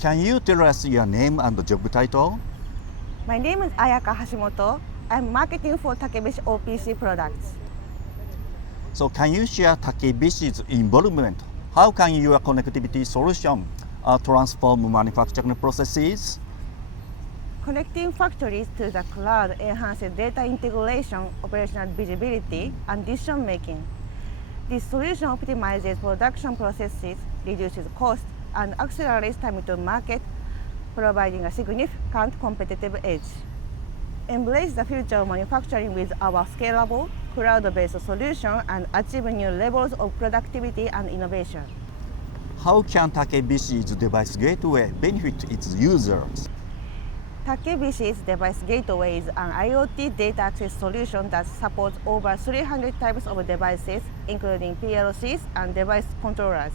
Can you tell us your name and job title? My name is Ayaka Hashimoto. I'm marketing for Takebishi OPC products. So can you share Takebishi's involvement? How can your connectivity solution transform manufacturing processes? Connecting factories to the cloud enhances data integration, operational visibility, and decision making. This solution optimizes production processes, reduces cost, and accelerates time to market, providing a significant competitive edge. Embrace the future of manufacturing with our scalable, cloud-based solution and achieve new levels of productivity and innovation. How can Takebishi's device gateway benefit its users? Takebishi's Device Gateway is an IoT data access solution that supports over 300 types of devices, including PLCs and device controllers.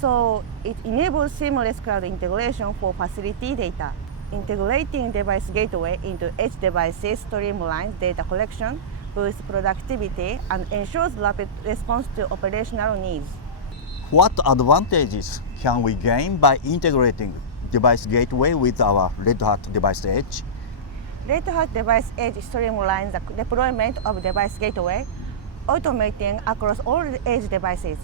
So it enables seamless cloud integration for facility data. Integrating Device Gateway into edge devices streamlines data collection, boosts productivity, and ensures rapid response to operational needs. What advantages can we gain by integrating Device Gateway with our Red Hat Device Edge? Red Hat Device Edge streamlines the deployment of Device Gateway, automating across all edge devices.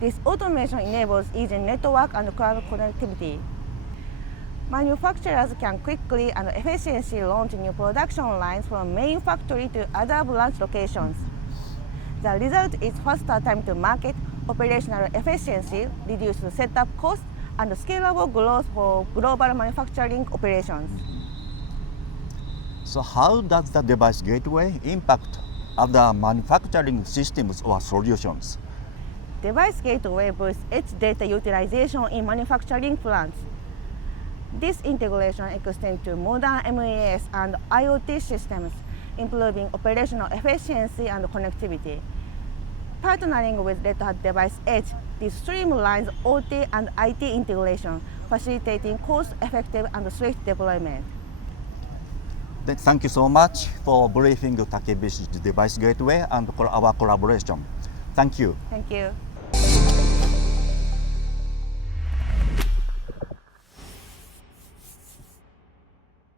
This automation enables easy network and cloud connectivity. Manufacturers can quickly and efficiently launch new production lines from main factory to other branch locations. The result is faster time to market, operational efficiency, reduced setup costs, and scalable growth for global manufacturing operations. So how does the Device Gateway impact other manufacturing systems or solutions? Device Gateway boosts edge data utilization in manufacturing plants. This integration extends to modern MES and IoT systems, improving operational efficiency and connectivity. Partnering with Red Hat Device Edge, this streamlines OT and IT integration, facilitating cost-effective and swift deployment. Thank you so much for briefing Takebishi's Device Gateway and for our collaboration. Thank you. Thank you.